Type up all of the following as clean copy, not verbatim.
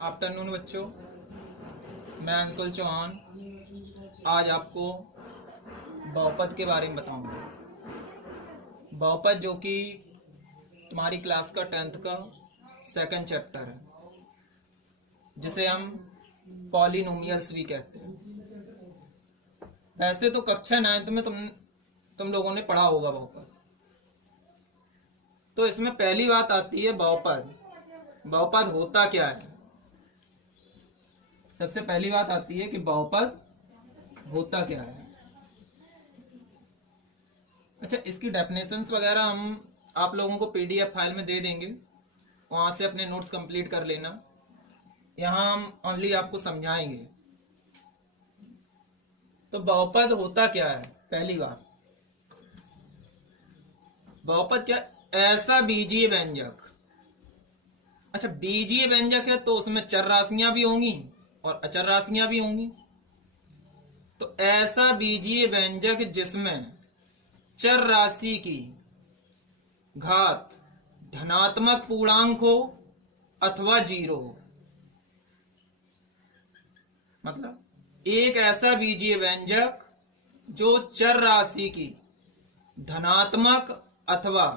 Afternoon बच्चों, मैं अंशुल चौहान आज आपको बहुपद के बारे में बताऊंगा। बहुपद जो कि तुम्हारी क्लास का 10th का सेकंड चैप्टर है, जिसे हम पॉलिनोमियल्स भी कहते हैं। वैसे तो कक्षा 9th में तुम लोगों ने पढ़ा होगा बहुपद। तो इसमें पहली बात आती है बहुपद। बहुपद होता क्या है? सबसे पहली बात आती है कि बहुपद होता क्या है। अच्छा, इसकी डेफिनेशंस वगैरह हम आप लोगों को पीडीएफ फाइल में दे देंगे, वहां से अपने नोट्स कंप्लीट कर लेना। यहां हम ओनली आपको समझाएंगे। तो बहुपद होता क्या है? पहली बात, बहुपद क्या? ऐसा बीजीय व्यंजक। अच्छा, बीजीय व्यंजक है तो उसमें चर राशियां भी होंगी और अचर राशियां भी होंगी। तो ऐसा बीजीय व्यंजक जिसमें चर राशि की घात धनात्मक पूर्णांक हो अथवा जीरो हो। मतलब एक ऐसा बीजीय व्यंजक जो चर राशि की धनात्मक अथवा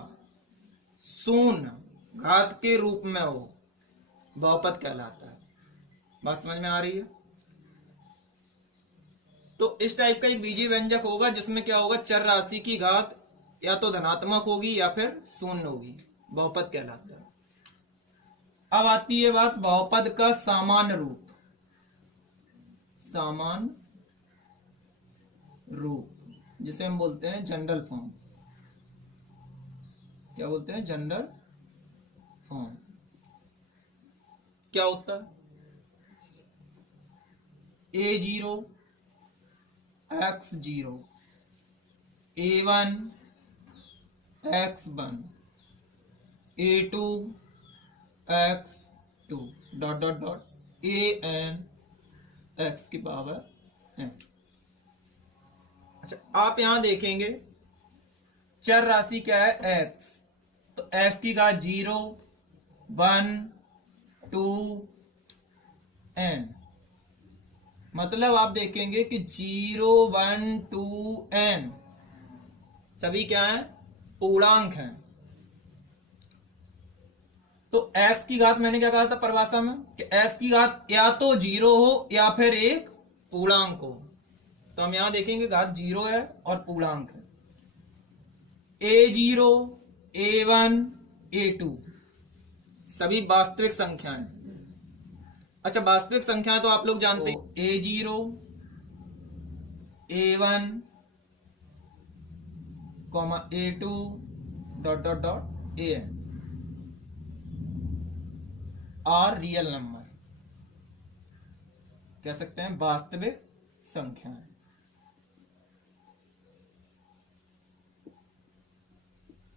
शून्य घात के रूप में हो, बहुपद कहलाता है। बात समझ में आ रही है? तो इस टाइप का एक बीजीय व्यंजक होगा जिसमें क्या होगा, चर राशि की घात या तो धनात्मक होगी या फिर शून्य होगी, बहुपद कहलाता है। अब आती है बात बहुपद का सामान्य रूप। सामान्य रूप जिसे हम बोलते हैं जनरल फॉर्म। क्या बोलते हैं? General form. क्या होता है? A0 x0 A1 x1 A2 x2 dot dot dot an x की पावर n। अच्छा, आप यहां देखेंगे चर राशि क्या है? x। तो x की घात 0 1 2 n। मतलब आप देखेंगे कि 0 1 2 n सभी क्या है? पूर्णांक हैं। तो x की घात मैंने क्या कहा था परिभाषा में कि x की घात या तो 0 हो या फिर एक पूर्णांक हो। तो हम यहां देखेंगे घात 0 है और पूर्णांक है। A0 A1 A2 सभी वास्तविक संख्याएं। अच्छा, वास्तविक संख्या तो आप लोग जानते हैं, A0 A1 A2 dot dot dot an और रियल नंबर कह सकते हैं, वास्तविक संख्याएं।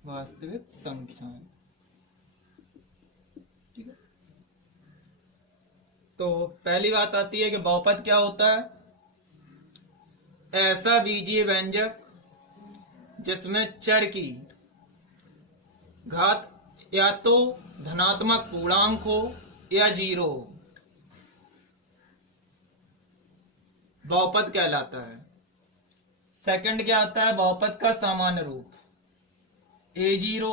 वास्तविक संख्याएं, ठीक है। तो पहली बात आती है कि बहुपद क्या होता है? ऐसा बीजीय व्यंजक जिसमें चर की घात या तो धनात्मक पूर्णांक हो या जीरो हो, बहुपद कहलाता है। सेकंड क्या आता है? बहुपद का सामान्य रूप। A0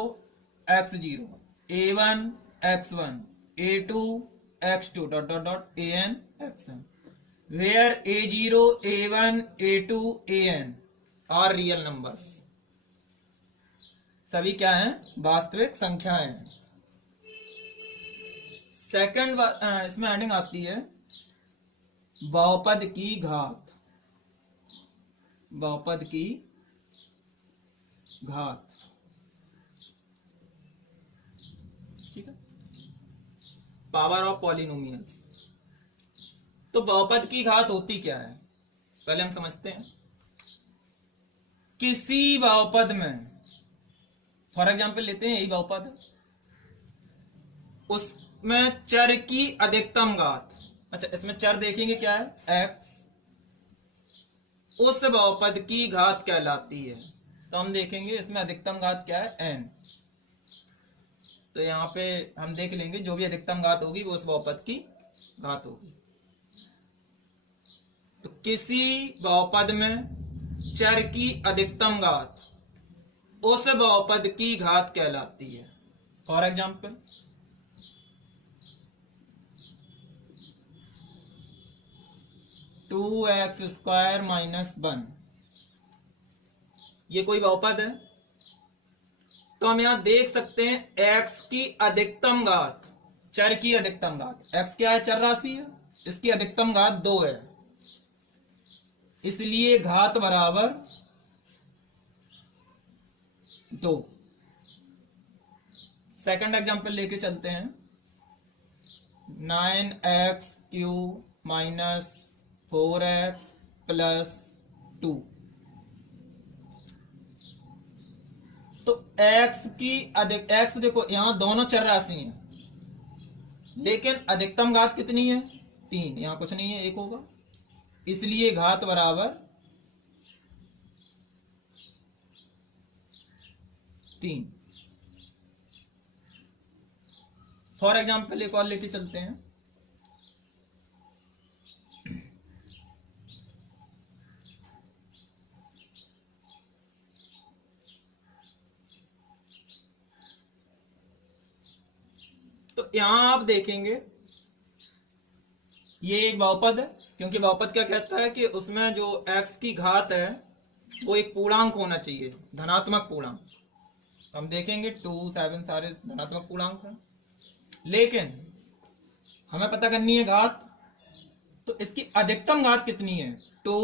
x0 A1 x1 A2 x2 dot dot dot an xn, where A0 A1 A2 an are real numbers. सभी क्या हैं? वास्तविक संख्याएं हैं। सेकंड इसमें एडिंग आती है बहुपद की घात। बहुपद की घात, ठीक है, पावर ऑफ पॉलिनोमियल्स। तो बहुपद की घात होती क्या है पहले हम समझते हैं। किसी बहुपद में, फॉर एग्जाम्पल लेते हैं यही बहुपद, उसमें चर की अधिकतम घात। अच्छा, इसमें चर देखेंगे क्या है? x। उस बहुपद की घात कहलाती है। तो हम देखेंगे इसमें अधिकतम घात क्या है? n। तो यहां पे हम देख लेंगे जो भी अधिकतम घात होगी वो उस बहुपद की घात होगी। तो किसी बहुपद में चर की अधिकतम घात उस बहुपद की घात कहलाती है। For example, two x square minus 1, ये कोई बहुपद है। तो हम यहां देख सकते हैं x की अधिकतम घात, चर की अधिकतम घात, x क्या है, चर राशि है, इसकी अधिकतम घात 2 है, इसलिए घात बराबर 2। सेकंड एग्जांपल लेके चलते हैं, 9x³ माइनस 4x प्लस 2। तो x देखो यहां दोनों चर राशि हैं, लेकिन अधिकतम घात कितनी है, 3, यहां कुछ नहीं है, 1 होगा, इसलिए घात बराबर 3। फॉर एग्जाम्पल एक और लेके चलते हैं, तो यहां आप देखेंगे ये एक बहुपद है, क्योंकि बहुपद क्या कहता है कि उसमें जो x की घात है वो एक पूर्णांक होना चाहिए, धनात्मक पूर्णांक। तो हम देखेंगे 2, 7 सारे धनात्मक पूर्णांक हैं, लेकिन हमें पता करनी है घात। तो इसकी अधिकतम घात कितनी है, 2,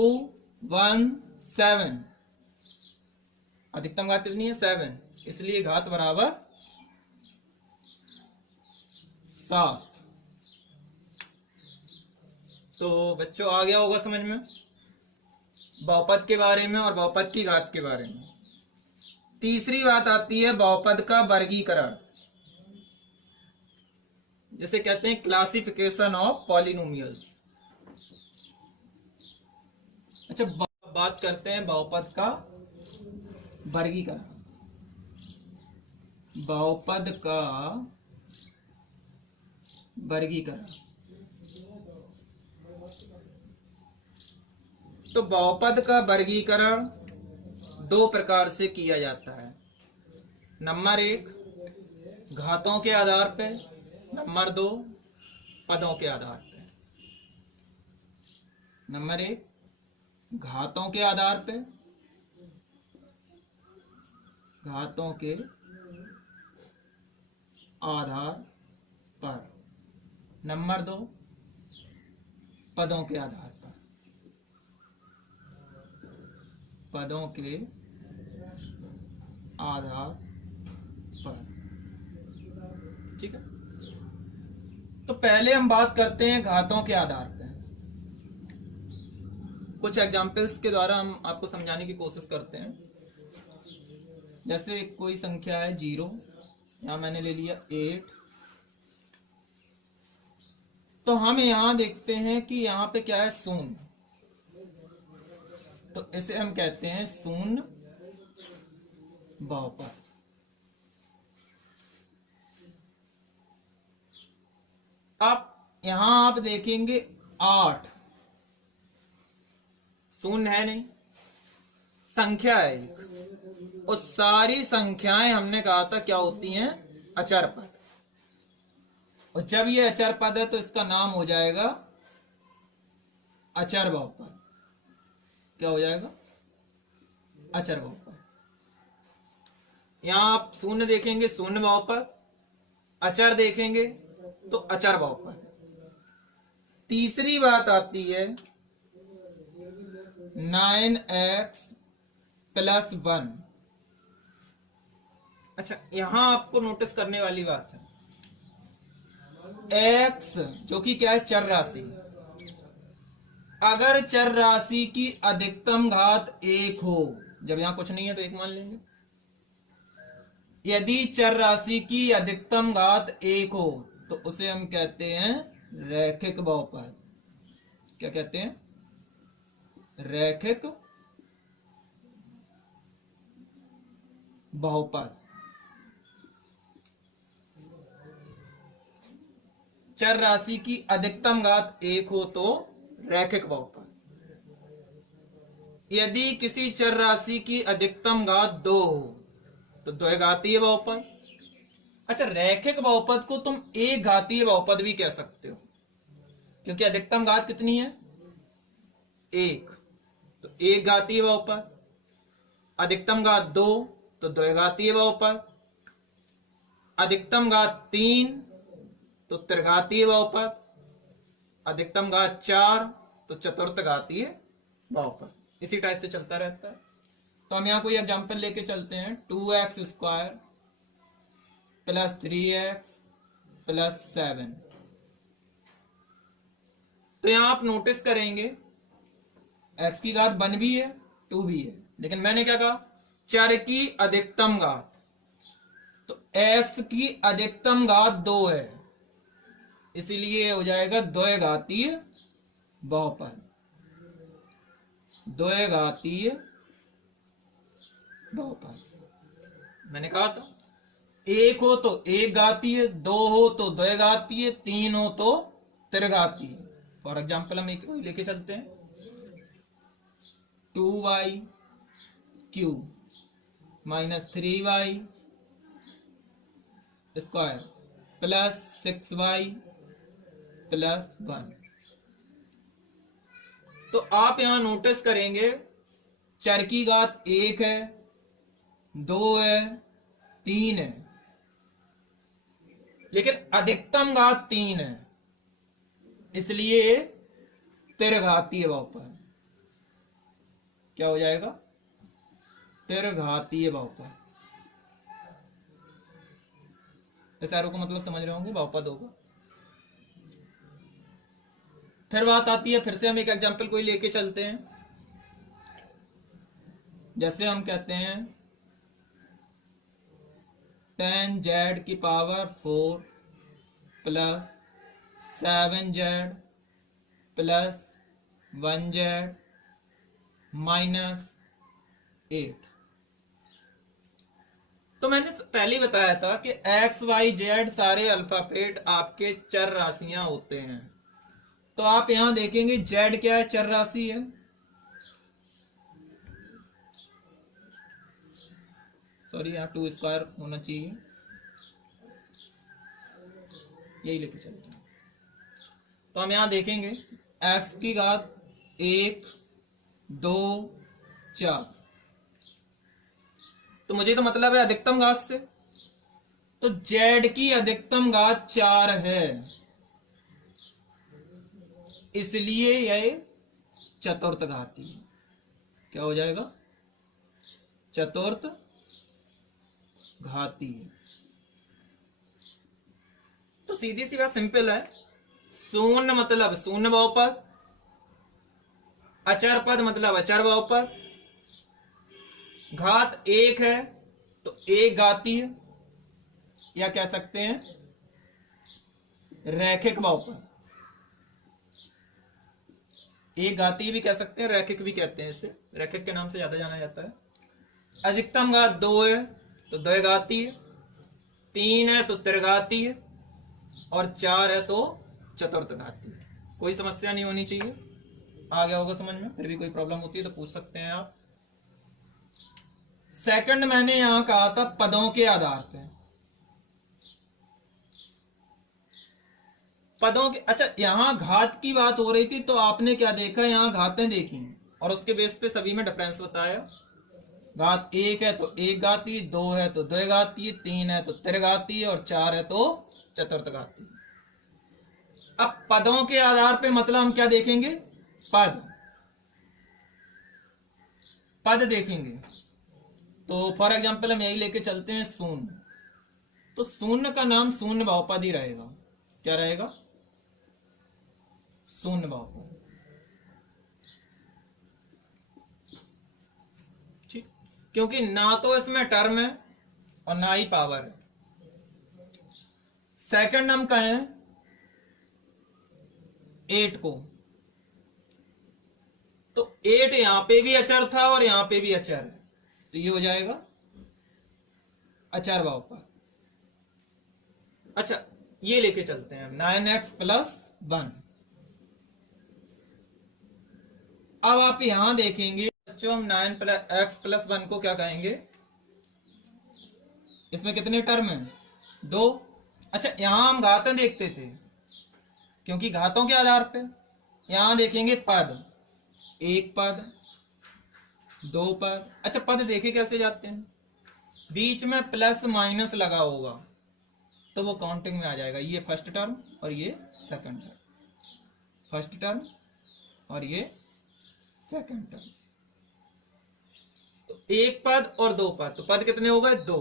1, 7, अधिकतम घात कितनी है, 7, इसलिए घात बराबर 7। तो बच्चों आ गया होगा समझ में बहुपद के बारे में और बहुपद की घात के बारे में। तीसरी बात आती है बहुपद का वर्गीकरण, जिसे कहते हैं क्लासिफिकेशन ऑफ पॉलिनोमियल्स। अच्छा, बात करते हैं बहुपद का वर्गीकरण। बहुपद का वर्गीकरण, तो बहुपद का वर्गीकरण 2 प्रकार से किया जाता है। नंबर 1 घातों के आधार पे, नंबर 2 पदों के आधार पे। नंबर 1 घातों के आधार पे, घातों के आधार पर। नंबर 2 पदों के आधार पर, पदों के आधार पर। ठीक है, तो पहले हम बात करते हैं घातों के आधार पर। कुछ एग्जाम्पल्स के द्वारा हम आपको समझाने की कोशिश करते हैं। जैसे कोई संख्या है 0, यहां मैंने ले लिया 8, तो हम यहां देखते हैं कि यहां पे क्या है, शून्य, तो इसे हम कहते हैं शून्य बहुपद। अब यहां आप देखेंगे 8, शून्य है नहीं, संख्या है एक, और सारी संख्याएं हमने कहा था क्या होती हैं, अचर पद। और जब ये अचर पद है तो इसका नाम हो जाएगा अचर बहुपद। क्या हो जाएगा, अचर बहुपद। यहां आप शून्य देखेंगे, शून्य बहुपद, अचर देखेंगे तो अचर बहुपद। तीसरी बात आती है 9x प्लस 1। अच्छा, यहां आपको नोटिस करने वाली बात है, x जो कि क्या है, चर राशि, अगर चर राशि की अधिकतम घात 1 हो, जब यहां कुछ नहीं है तो 1 मान लेंगे, यदि चर राशि की अधिकतम घात 1 हो तो उसे हम कहते हैं रैखिक बहुपद। क्या कहते हैं, रैखिक बहुपद। चर राशि की अधिकतम घात 1 हो तो रैखिक बहुपद। यदि किसी चर राशि की अधिकतम घात 2 हो तो द्विघातीय बहुपद। अच्छा, रैखिक बहुपद को तुम एक घातीय बहुपद भी कह सकते हो, क्योंकि अधिकतम घात कितनी है? 1, तो एक घातीय बहुपद। अधिकतम घात 2 तो द्विघातीय बहुपद। अधिकतम घात 3 तो त्रिघातीय बहुपद। अधिकतम घात 4 तो चतुर्थ घातीय बहुपद। इसी टाइप से चलता रहता है। तो हम यहां कोई एग्जांपल लेके चलते हैं। 2x square plus 3x plus 7। तो यहां आप नोटिस करेंगे x की घात 1 भी है 2 भी है, लेकिन मैंने क्या कहा? चर की अधिकतम घात। तो x की अधिकतम घात 2 है, इसीलिए हो जाएगा द्विघातीय बहुपद। द्विघातीय बहुपद मैंने कहा था, 1 हो तो एक घातीय, 2 हो तो द्विघातीय, 3 हो तो त्रिघातीय। फॉर एग्जाम्पल हम एक लेके चलते हैं। 2y cube minus 3y square plus 6y plus 1। तो आप यहां नोटिस करेंगे चर की घात 1 है, 2 है, 3 है, लेकिन अधिकतम घात 3 है, इसलिए त्रिघातीय बहुपद। क्या हो जाएगा? त्रिघातीय बहुपद। इस एरो को मतलब समझ रहे होंगे, बहुपद होगा। फिर बात आती है, फिर से हम एक एग्जांपल कोई लेके चलते हैं। जैसे हम कहते हैं 10z की power 4 plus 7z plus 1z minus 8। तो मैंने पहले ही बताया था कि x, y, z सारे अल्फाबेट आपके चर राशियां होते हैं। तो आप यहां देखेंगे z क्या है? चर राशि है। सॉरी, यहां 2 स्क्वायर होना चाहिए, यही लेके चलते हैं। तो हम यहां देखेंगे x की घात 1, 2, 4। तो मुझे तो मतलब है अधिकतम घात से, तो z की अधिकतम घात 4 है, इसलिए यह चतुर्थ घाती है। क्या हो जाएगा? चतुर्थ घाती है। तो सीधी सी बात सिंपल है। शून्य मतलब शून्य बहुपद, अचर पद मतलब अचर बहुपद, घात 1 है तो एक घातीय, या कह सकते हैं रैखिक बहुपद। एक घातीय भी कह सकते हैं, रैखिक भी कहते हैं, इसे रैखिक के नाम से ज्यादा जाना जाता है। अधिकतम घात 2 है तो द्विघातीय, 3 है तो त्रिघातीय, और 4 है तो चतुर्थ घातीय। कोई समस्या नहीं होनी चाहिए, आ गया होगा समझ में। फिर भी कोई प्रॉब्लम होती है तो पूछ सकते हैं आप। सेकंड मैंने यहां कहा था पदों के आधार पे। पदों के, अच्छा यहां घात की बात हो रही थी तो आपने क्या देखा? यहां घातें देखी और उसके बेस पे सभी में डिफरेंस बताया। घात 1 है तो एक घातीय, 2 है तो द्विघातीय, 3 है तो त्रिघातीय, और 4 है तो चतुर्थ घातीय। अब पदों के आधार पे मतलब हम क्या देखेंगे? पद पद देखेंगे। तो फॉर एग्जांपल हम यही लेके चलते हैं शून्य। तो शून्य का नाम शून्य बहुपद ही रहेगा। क्या रहेगा? शून्य बहुपद। ठीक, क्योंकि ना तो इसमें टर्म है और ना ही पावर है। सेकंड हम कहें 8 को, तो 8 यहां पे भी अचर था और यहां पे भी अचर है, तो ये हो जाएगा अचर बहुपद। अच्छा, ये लेके चलते हैं 9x प्लस 1। अब आप यहां देखेंगे बच्चों, हम 9x प्लस 1 को क्या कहेंगे, इसमें कितने टर्म है, 2। अच्छा, यहां हम घातें देखते थे, क्योंकि घातों के आधार पे यहां देखेंगे पद, एक पद, दो पद। अच्छा, पद देखे कैसे जाते हैं, बीच में प्लस माइनस लगा होगा तो वो काउंटिंग में आ जाएगा। ये फर्स्ट टर्म और ये सेकंड टर्म, फर्स्ट टर्म और ये सेकंड टर्म। तो एक पद और दो पद, तो पद कितने हो गए, 2।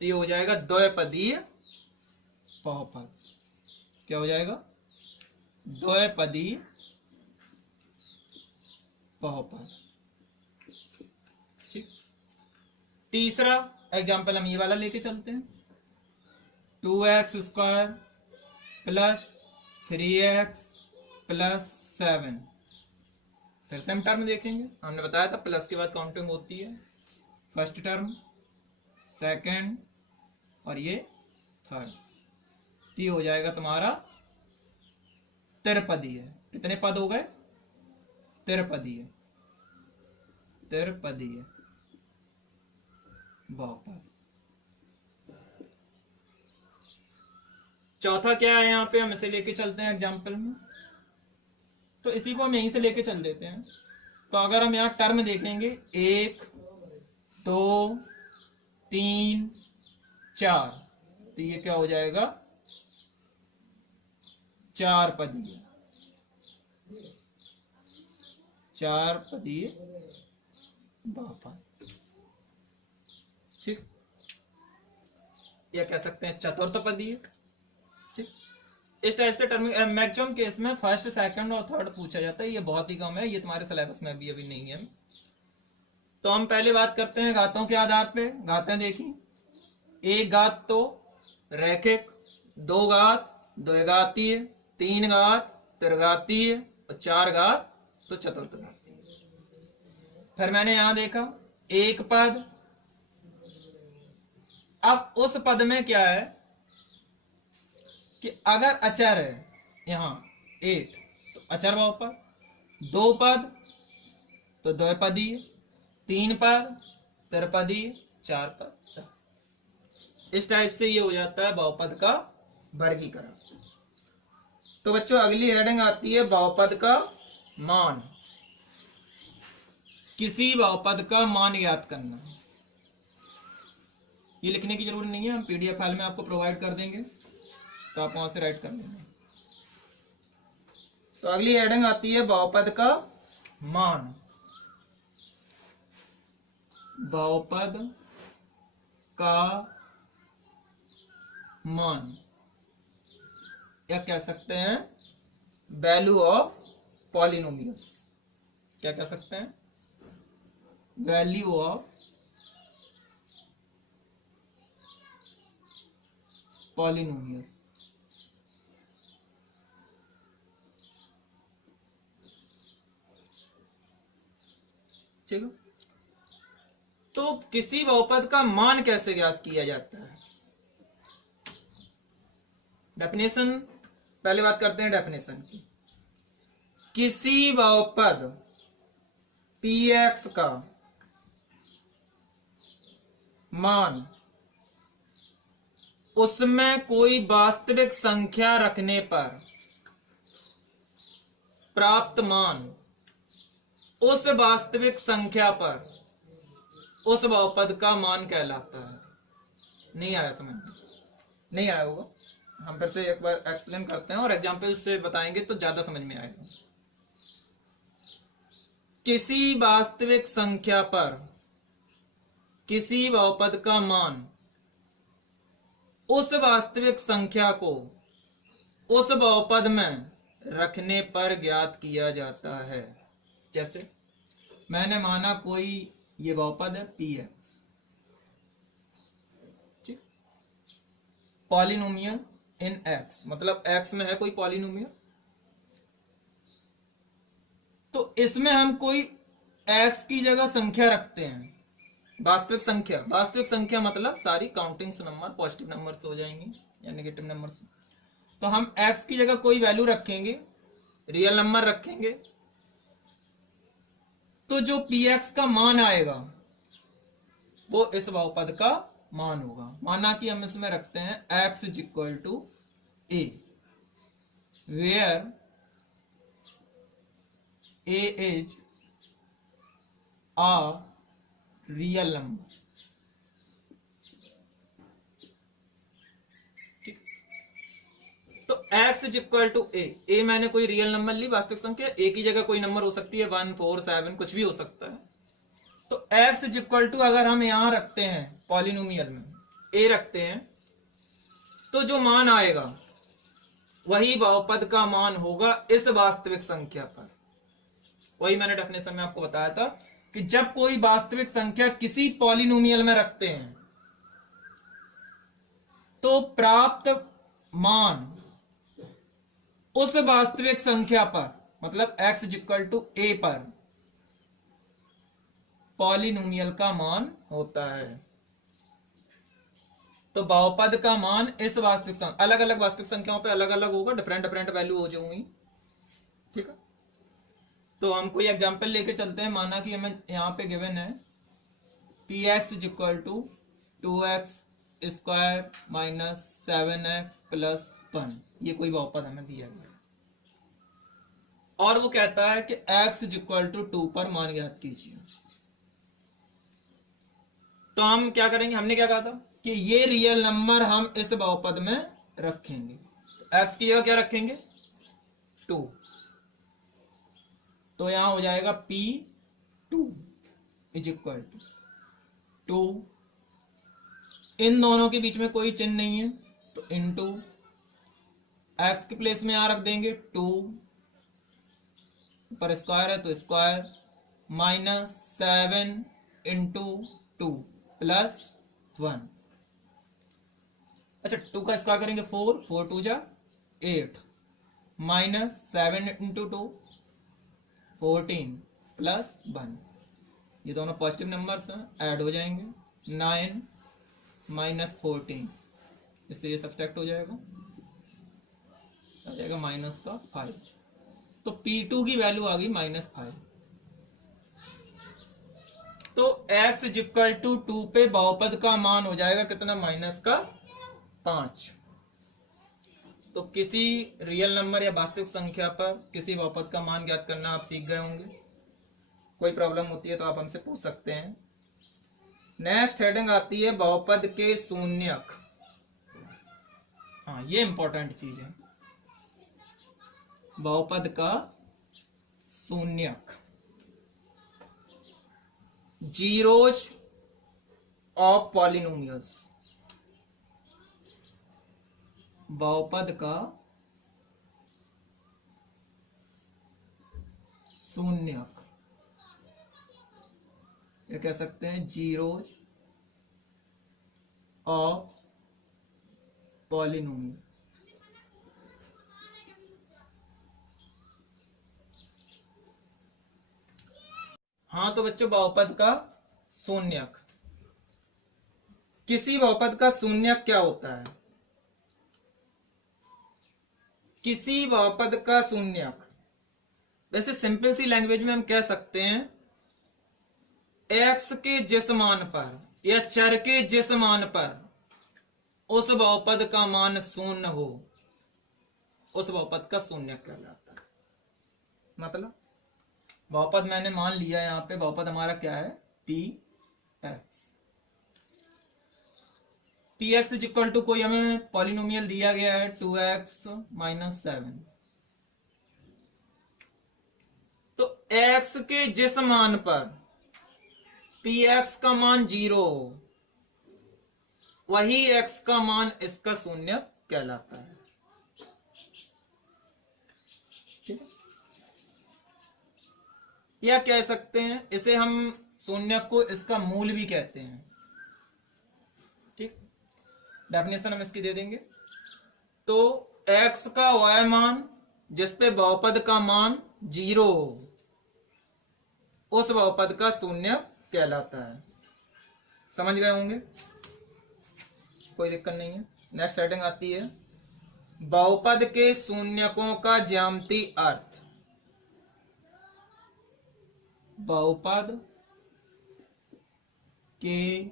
तो ये हो जाएगा द्वैपदीय बहुपद। क्या हो जाएगा, द्वैपदीय बहुपद। ठीक, तीसरा एग्जाम्पल हम ये वाला लेके चलते हैं, 2x square plus 3x plus 7। फिर से हम टर्म देखेंगे, हमने बताया था प्लस के बाद काउंटिंग होती है, फर्स्ट टर्म, सेकंड और ये थर्ड। ये हो जाएगा तुम्हारा तिरपदीय। कितने पद हो गए, तिरपदीय, तिरपदीय बहुपद। चौथा क्या है, यहां पे हम इसे लेके चलते हैं एग्जाम्पल में, तो इसी को हम यहीं से लेके चल देते हैं। तो अगर हम यहां टर्म देखेंगे 1 2 3 4, तो ये क्या हो जाएगा, चार पदीय, चार पदीय बहुपद। ठीक, या कह सकते हैं चतुर्थपदीय। ठीक, इस टाइप से टर्म मैक्सिमम केस में फर्स्ट, सेकंड और थर्ड पूछा जाता है। ये बहुत ही कम है, ये तुम्हारे सिलेबस में भी अभी नहीं है। तो हम पहले बात करते हैं घातों के आधार पे। घातें देखी, एक घात तो रैखिक, दो घात द्विघातीय, तीन घात त्रिघातीय और चार घात तो चतुर्थघातीय। फिर मैंने यहां देखा एक पद। अब उस पद में क्या है कि अगर अचर है यहां 8 तो अचर बहुपद, दो पद तो द्विपदीय, तीन पद त्रिपदीय, चार पद चार। इस टाइप से ये हो जाता है बहुपद का वर्गीकरण। तो बच्चों अगली हेडिंग आती है बहुपद का मान। किसी बहुपद का मान ज्ञात करना। ये लिखने की जरूरत नहीं है, हम पीडीएफ फाइल में आपको प्रोवाइड कर देंगे, तो आप वहां से राइट कर लेंगे। तो अगली हेडिंग आती है बहुपद का मान। बहुपद का मान, या कह सकते हैं वैल्यू ऑफ पॉलिनोमियल्स। क्या कह सकते हैं, वैल्यू ऑफ पॉलिनोमियल। ठीक है, तो किसी बहुपद का मान कैसे ज्ञात किया जाता है। डेफिनेशन, पहले बात करते हैं डेफिनेशन की। किसी बहुपद px का मान उसमें कोई वास्तविक संख्या रखने पर प्राप्त मान उस वास्तविक संख्या पर उस बहुपद का मान कहलाता है। नहीं आया समझ में, नहीं आया होगा, हम फिर से एक बार एक्सप्लेन करते हैं और एग्जाम्पल से बताएंगे तो ज्यादा समझ में आएगा। किसी वास्तविक संख्या पर किसी बहुपद का मान उस वास्तविक संख्या को उस बहुपद में रखने पर ज्ञात किया जाता है। जैसे मैंने माना कोई ये बहुपद है px, ठीक, पॉलिनोमियल इन x, मतलब x में है कोई पॉलिनोमियल, तो इसमें हम कोई x की जगह संख्या रखते हैं, वास्तविक संख्या। वास्तविक संख्या मतलब सारी काउंटिंग्स नंबर, पॉजिटिव नंबर्स हो जाएंगी या नेगेटिव नंबर्स। तो हम x की जगह कोई वैल्यू रखेंगे, रियल नंबर रखेंगे, तो जो px का मान आएगा वो इस बहुपद का मान होगा। माना कि हम इसमें रखते हैं x is equal to a, where a is a real number. तो x is equal to a मैंने कोई रियल नंबर ली, वास्तविक संख्या, a की जगह कोई नंबर हो सकती है 1, 4, 7, कुछ भी हो सकता है। तो x इज इक्वल टू अगर हम यहां रखते हैं पॉलिनोमियल में a रखते हैं, तो जो मान आएगा वही बहुपद का मान होगा इस वास्तविक संख्या पर। वही मैंने डेफिनेशन में आपको बताया था कि जब कोई वास्तविक संख्या किसी पॉलिनोमियल में रखते हैं तो प्राप्त मान उस वास्तविक संख्या पर, मतलब x is equal to a पर पॉलिनोमियल का मान होता है। तो बहुपद का मान इस वास्तविक संख्या, अलग अलग वास्तविक संख्याओं पे अलग अलग होगा, डिफरेंट डिफरेंट वैल्यू हो जाएंगी। ठीक है, तो हम कोई एग्जांपल लेके चलते हैं। माना कि हमें यहां पे गिवन है px is equal to 2x square minus 7x plus 1, ये कोई बहुपद हमें दिया गया है और वो कहता है कि x इज इक्वल टू 2 पर मान ज्ञात कीजिए। तो हम क्या करेंगे, हमने क्या कहा था कि ये रियल नंबर हम इस बहुपद में रखेंगे। तो x की जगह क्या रखेंगे 2, तो यहां हो जाएगा p2 इज इक्वल टू 2, इन दोनों के बीच में कोई चिन्ह नहीं है तो इनटू x के प्लेस में यहां रख देंगे 2, पर स्क्वायर है तो स्क्वायर, माइनस 7 इंटू 2 प्लस 1। अच्छा, 2 का स्क्वायर करेंगे 4, 4 2 जा 8, माइनस 7 इंटू 2 14 प्लस 1। ये दोनों पॉजिटिव नंबर्स हैं, ऐड हो जाएंगे। 9 माइनस 14, इससे ये सब्सट्रैक्ट हो जाएगा, आ जाएगा माइनस का 5। तो P2 की वैल्यू आ गई -5। तो x इज इक्वल टू 2 पे बहुपद का मान हो जाएगा कितना, -5। तो किसी रियल नंबर या वास्तविक संख्या पर किसी बहुपद का मान ज्ञात करना आप सीख गए होंगे। कोई प्रॉब्लम होती है तो आप हमसे पूछ सकते हैं। नेक्स्ट हेडिंग आती है बहुपद के शून्यक। हाँ, ये इंपॉर्टेंट चीज है, बहुपद का शून्यक, जीरोज ऑफ पॉलिनोमियल्स। बहुपद का शून्यक, ये कह सकते हैं जीरोज ऑफ पॉलिनोमियल। हाँ तो बच्चों, बहुपद का शून्यक, किसी बहुपद का शून्यक क्या होता है? किसी बहुपद का शून्यक, वैसे सिंपल सी लैंग्वेज में हम कह सकते हैं x के जिस मान पर या चर के जिस मान पर उस बहुपद का मान शून्य हो, उस बहुपद का शून्यक कहलाता है। मतलब बहुपद मैंने मान लिया, यहां पे बहुपद हमारा क्या है, px। px is equal to कोई हमें पॉलिनोमियल दिया गया है 2x माइनस 7। तो x के जिस मान पर px का मान 0 हो, वही x का मान इसका शून्य कहलाता है। ठीक है, या कह सकते हैं इसे हम शून्य को इसका मूल भी कहते हैं। ठीक, डेफिनेशन हम इसकी दे देंगे। तो x का y मान जिस पे बहुपद का मान 0 हो, उस बहुपद का शून्य कहलाता है। समझ गए होंगे, कोई दिक्कत नहीं है। नेक्स्ट हेडिंग आती है बहुपद के शून्यकों का ज्यामितीय अर्थ। बहुपद के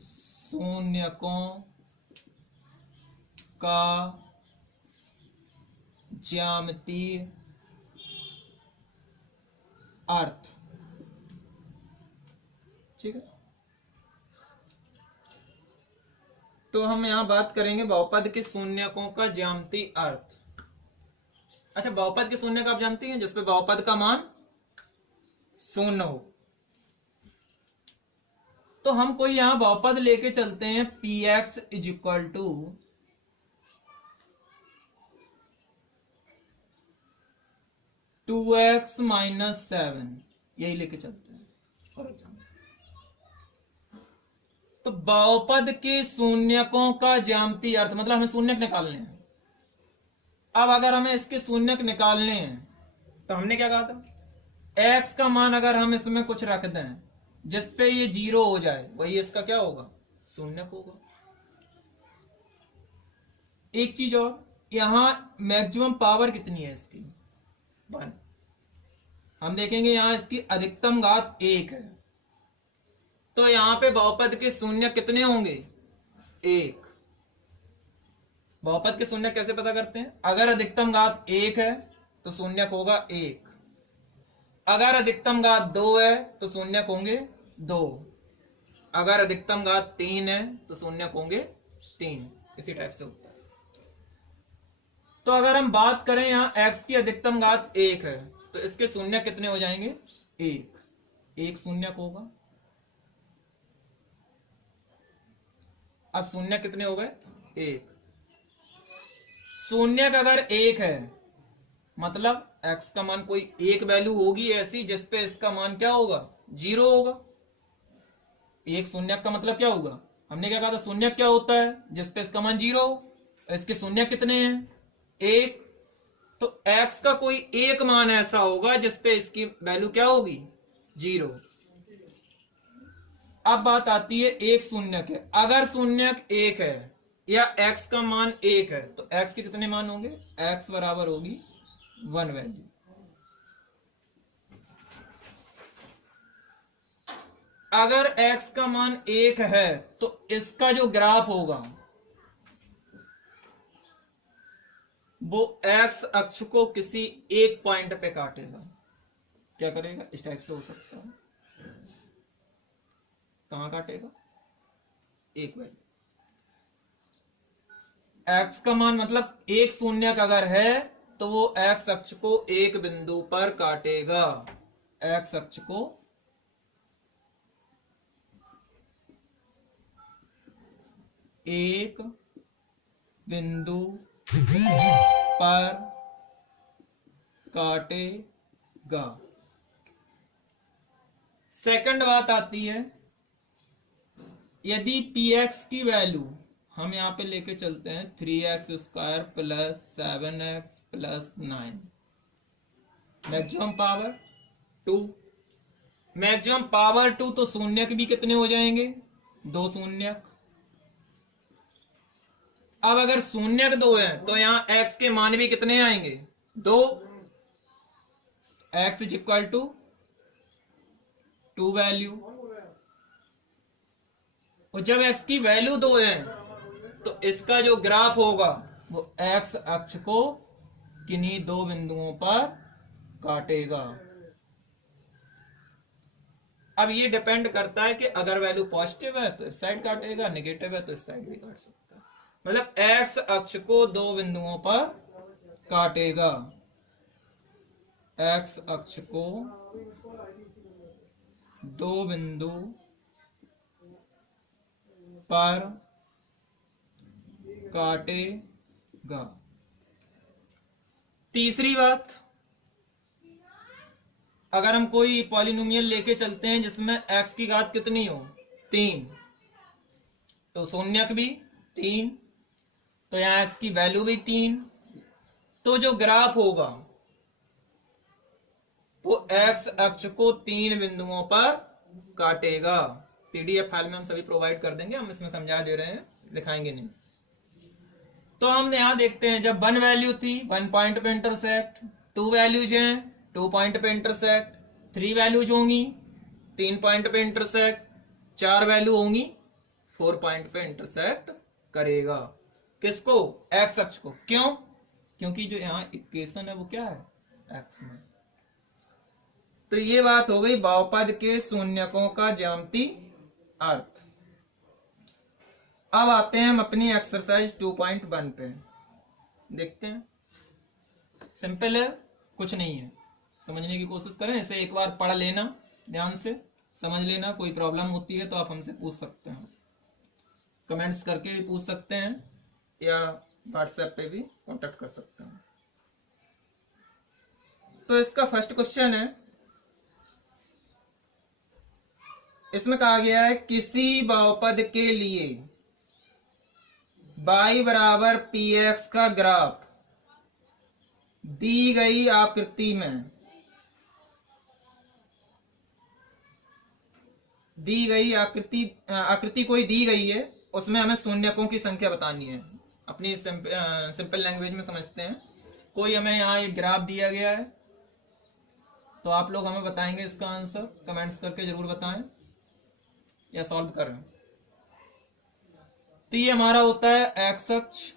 शून्यकों का ज्यामितीय अर्थ। ठीक है, तो हम यहां बात करेंगे बहुपद के शून्यकों का ज्यामितीय अर्थ। अच्छा, बहुपद के शून्य का आप जानते हैं जिसपे बहुपद का मान शून्य हो। तो हम कोई यहां बहुपद लेके चलते हैं px is equal to 2x minus 7, यही लेके चलते हैं फॉर एग्जाम्पल। तो बहुपद के शून्यकों का ज्यामितीय अर्थ मतलब हमें शून्यक निकालने हैं। अब अगर हमें इसके शून्यक निकालने हैं तो हमने क्या कहा था, x का मान अगर हम इसमें कुछ रख दें जिसपे ये 0 हो जाए, वही इसका क्या होगा, शून्यक होगा। एक चीज और, यहां मैक्सिमम पावर कितनी है इसकी, 1। हम देखेंगे यहां इसकी अधिकतम घात 1 है, तो यहां पे बहुपद के शून्य कितने होंगे, 1। बहुपद के शून्य कैसे पता करते हैं, अगर अधिकतम घात 1 है तो शून्यक होगा 1, अगर अधिकतम घात 2 है तो शून्यक होंगे 2, अगर अधिकतम घात 3 है तो शून्यक होंगे 3। इसी टाइप से होता है। तो अगर हम बात करें यहां x की अधिकतम घात 1 है तो इसके शून्य कितने हो जाएंगे, 1 शून्यक होगा। अब शून्य कितने हो गए, 1। शून्यक अगर 1 है मतलब x का मान कोई एक वैल्यू होगी ऐसी जिसपे इसका मान क्या होगा, 0 होगा। एक शून्यक का मतलब क्या होगा, हमने क्या कहा था, शून्यक क्या होता है, जिसपे इसका मान 0 हो। इसके शून्यक कितने हैं, 1। तो x का कोई एक मान ऐसा होगा जिसपे इसकी वैल्यू क्या होगी, 0। अब बात आती है एक शून्यक है, अगर शून्यक 1 है या x का मान 1 है तो x के कितने मान होंगे, x बराबर होगी 1 वैल्यू। अगर x का मान 1 है तो इसका जो ग्राफ होगा वो x अक्ष को किसी एक पॉइंट पे काटेगा। क्या करेगा, इस टाइप से हो सकता है, कहां काटेगा, एक वैल्यू। x का मान मतलब एक शून्यक अगर है तो वो x अक्ष को एक बिंदु पर काटेगा, x अक्ष को एक बिंदु पर काटेगा। सेकंड बात आती है, यदि px की वैल्यू हम यहां पे लेके चलते हैं 3x² plus 7x plus 9, maximum power 2, maximum power 2, तो शून्यक भी कितने हो जाएंगे, 2 शून्यक। अब अगर शून्यक 2 है तो यहां x के मान भी कितने आएंगे, 2। x is equal to 2 value, और जब x की वैल्यू 2 है तो इसका जो ग्राफ होगा वो x अक्ष को किन्हीं 2 बिंदुओं पर काटेगा। अब ये डिपेंड करता है कि अगर वैल्यू पॉजिटिव है तो इस साइड काटेगा, नेगेटिव है तो इस साइड भी काट सकता है। मतलब x अक्ष को 2 बिंदुओं पर काटेगा, x अक्ष को 2 बिंदु पर काटेगा। तीसरी बात, अगर हम कोई पॉलिनोमियल लेके चलते हैं जिसमें x की घात कितनी हो, 3, तो शून्यक भी 3, तो यहां x की वैल्यू भी 3, तो जो ग्राफ होगा वो x अक्ष को 3 बिंदुओं पर काटेगा। पीडीएफ फाइल में हम सभी प्रोवाइड कर देंगे, हम इसमें समझा दे रहे हैं, दिखाएंगे नहीं। तो हम यहां देखते हैं, जब 1 वैल्यू थी 1 पॉइंट पे इंटरसेक्ट, 2 वैल्यूज हैं 2 पॉइंट पे इंटरसेक्ट, 3 वैल्यूज होंगी 3 पॉइंट पे इंटरसेक्ट, 4 वैल्यू होंगी 4 पॉइंट पे इंटरसेक्ट करेगा। किसको? एक्स अक्ष को। क्यों? क्योंकि जो यहाँ इक्वेशन है वो क्या है? एक्स में। तो ये बात हो गई बहुपद के शून्यकों का ज्यामितीय अर्थ। अब आते हैं हम अपनी एक्सरसाइज 2.1 पे, देखते हैं। सिंपल है, कुछ नहीं है, समझने की कोशिश करें। इसे एक बार पढ़ लेना, ध्यान से समझ लेना। कोई प्रॉब्लम होती है तो आप हमसे पूछ सकते हैं, कमेंट्स करके भी पूछ सकते हैं या व्हाट्सएप पे भी कांटेक्ट कर सकते हैं। तो इसका फर्स्ट क्वेश्चन है, इसमें कहा गया है किसी बहुपद के लिए y बराबर px का ग्राफ दी गई आकृति में आकृति कोई दी गई है, उसमें हमें शून्यकों की संख्या बतानी है। अपनी सिंपल लैंग्वेज में समझते हैं। कोई हमें यहाँ एक ग्राफ दिया गया है, तो आप लोग हमें बताएंगे इसका आंसर, कमेंट्स करके जरूर बताएं या सॉल्व करें। तो ये हमारा होता है एक्स अक्ष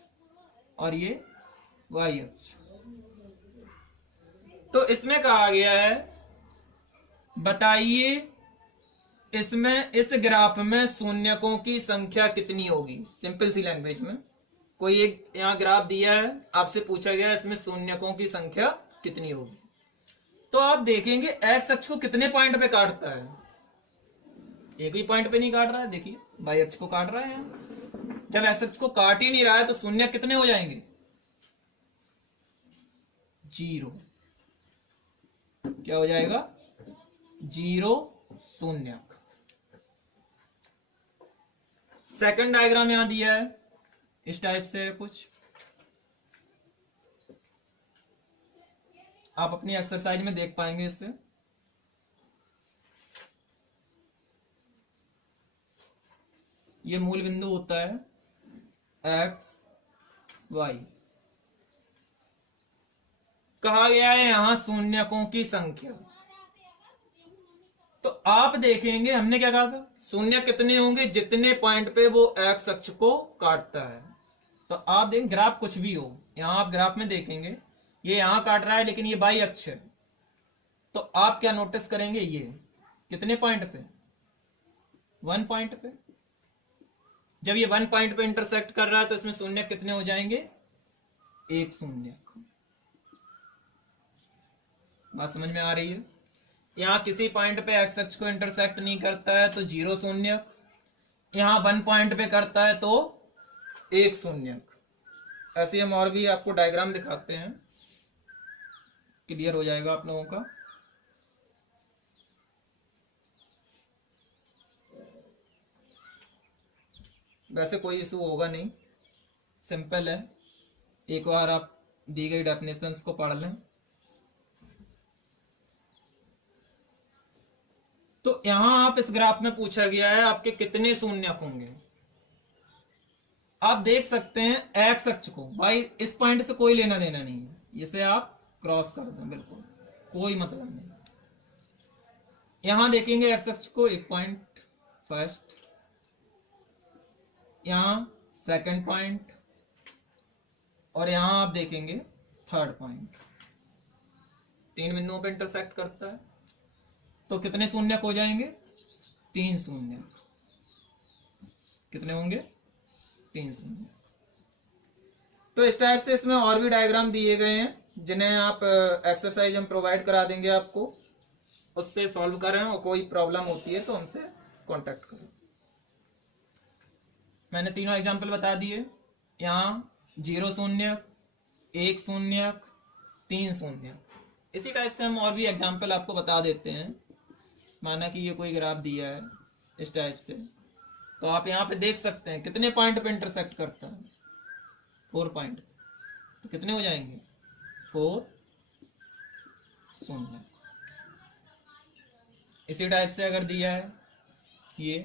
और ये वाई अक्ष। तो इसमें कहा गया है बताइए इसमें इस ग्राफ में शून्यकों की संख्या कितनी होगी। सिंपल सी लैंग्वेज में कोई एक यहाँ ग्राफ दिया है, आपसे पूछा गया है इसमें शून्यकों की संख्या कितनी होगी। तो आप देखेंगे एक्स अक्ष को कितने पॉइंट पे काटता है। एक भी पॉइंट पे नहीं काट रहा है, देखिए वाई अक्ष को काट रहा है यहाँ। जब एक्स अक्ष को काट ही नहीं रहा है तो शून्य कितने हो जाएंगे? 0। क्या हो जाएगा? 0 शून्य। सेकंड डायग्राम यहां दिया है, इस टाइप से कुछ आप अपनी एक्सरसाइज में देख पाएंगे। इससे ये मूल बिंदु होता है एक्स वाई। कहा गया है यहां शून्यकों की संख्या। तो आप देखेंगे हमने क्या कहा था, शून्य कितने होंगे? जितने पॉइंट पे वो एक्स अक्ष को काटता है। तो आप देखें ग्राफ कुछ भी हो, यहां आप ग्राफ में देखेंगे ये यहां काट रहा है लेकिन ये वाई अक्ष है। तो आप क्या नोटिस करेंगे, ये कितने पॉइंट पे? 1 पॉइंट पे। जब ये 1 पॉइंट पे इंटरसेक्ट कर रहा है तो इसमें शून्य कितने हो जाएंगे? 1 शून्य। बात समझ में आ रही है? यहां किसी पॉइंट पे एक्स अक्ष को इंटरसेक्ट नहीं करता है तो 0 शून्य। यहां 1 पॉइंट पे करता है तो 1 शून्य। ऐसे हम और भी आपको डायग्राम दिखाते हैं, क्लियर हो जाएगा आप लोगों का। वैसे कोई इशू होगा नहीं, सिंपल है। एक बार आप दी गई डेफिनेशंस को पढ़ लें। तो यहां आप इस ग्राफ में पूछा गया है आपके कितने शून्यक होंगे। आप देख सकते हैं एक्स अक्ष को, भाई इस पॉइंट से कोई लेना देना नहीं है, इसे आप क्रॉस कर दें, बिल्कुल कोई मतलब नहीं। यहां देखेंगे एक्स अक्ष को, एक पॉइंट फर्स्ट, यहां सेकंड पॉइंट, और यहां आप देखेंगे थर्ड पॉइंट। 3 बिंदुओं पे इंटरसेक्ट करता है। तो कितने शून्यक हो जाएंगे? 3 शून्य। कितने होंगे? 3 शून्य। तो इस टाइप से इसमें और भी डायग्राम दिए गए हैं जिन्हें आप एक्सरसाइज हम प्रोवाइड करा देंगे आपको, उससे सॉल्व करें और कोई प्रॉब्लम होती है तो हमसे कांटेक्ट करें। मैंने तीनों एग्जांपल बता दिए। यहाँ 0 शून्य, 1 शून्य, 3 शून्य। इसी टाइप से हम और भी एग्जांपल आपको बता देते हैं। माना कि ये कोई ग्राफ दिया है इस टाइप से, तो आप यहाँ पे देख सकते हैं कितने पॉइंट पे इंटरसेक्ट करता है? 4 पॉइंट। तो कितने हो जाएंगे? 4 शून्य। इसी टाइप से अगर दिया है ये,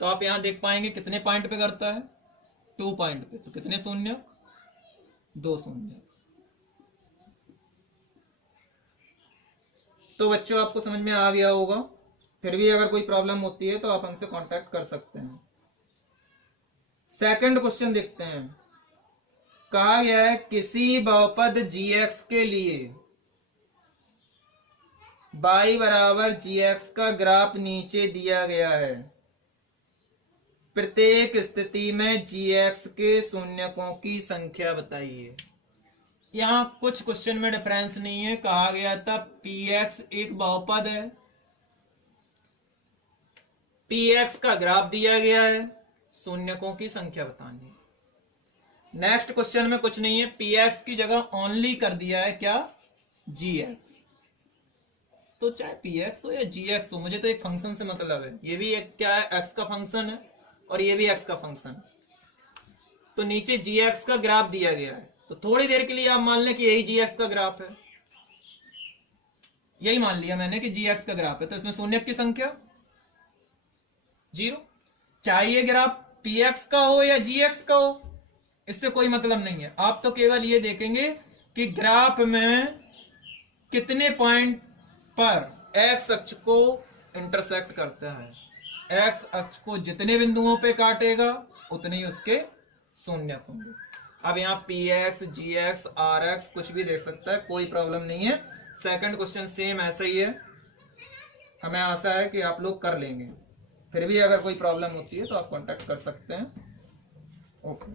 तो आप यहां देख पाएंगे कितने पॉइंट पे करता है? 2 पॉइंट पे, तो कितने शून्य? 2 शून्य। तो बच्चों आपको समझ में आ गया होगा। फिर भी अगर कोई प्रॉब्लम होती है तो आप हमसे कांटेक्ट कर सकते हैं। सेकंड क्वेश्चन देखते हैं। कहा गया है किसी बहुपद gx के लिए y बराबर gx का ग्राफ नीचे दिया गया है। प्रत्येक स्थिति में gx के शून्यकों की संख्या बताइए। यहां कुछ क्वेश्चन में डिफरेंस नहीं है। कहा गया था px एक बहुपद है, px का ग्राफ दिया गया है, शून्यकों की संख्या बतानी है। नेक्स्ट क्वेश्चन में कुछ नहीं है, px की जगह ओनली कर दिया है क्या? gx। तो चाहे px हो या gx हो, मुझे तो एक फंक्शन से मतलब है। ये भी एक क्या है? x का फंक्शन है और ये भी x का फंक्शन है। तो नीचे gx का ग्राफ दिया गया है, तो थोड़ी देर के लिए आप मान लें कि यही gx का ग्राफ है। यही मान लिया मैंने कि gx का ग्राफ है, तो इसमें शून्य की संख्या 0। चाहे ये ग्राफ px का हो या gx का हो, इससे कोई मतलब नहीं है। आप तो केवल ये देखेंगे कि ग्राफ में कितने पॉइंट पर x अक्ष को इंटरसेक्ट करता है। x अक्ष को जितने बिंदुओं पे काटेगा उतने ही उसके शून्य होंगे। अब यहाँ px, gx, rx कुछ भी देख सकता है, कोई प्रॉब्लम नहीं है। सेकंड क्वेश्चन सेम ऐसा ही है। हमें आशा है कि आप लोग कर लेंगे। फिर भी अगर कोई प्रॉब्लम होती है तो आप कांटेक्ट कर सकते हैं। ओके।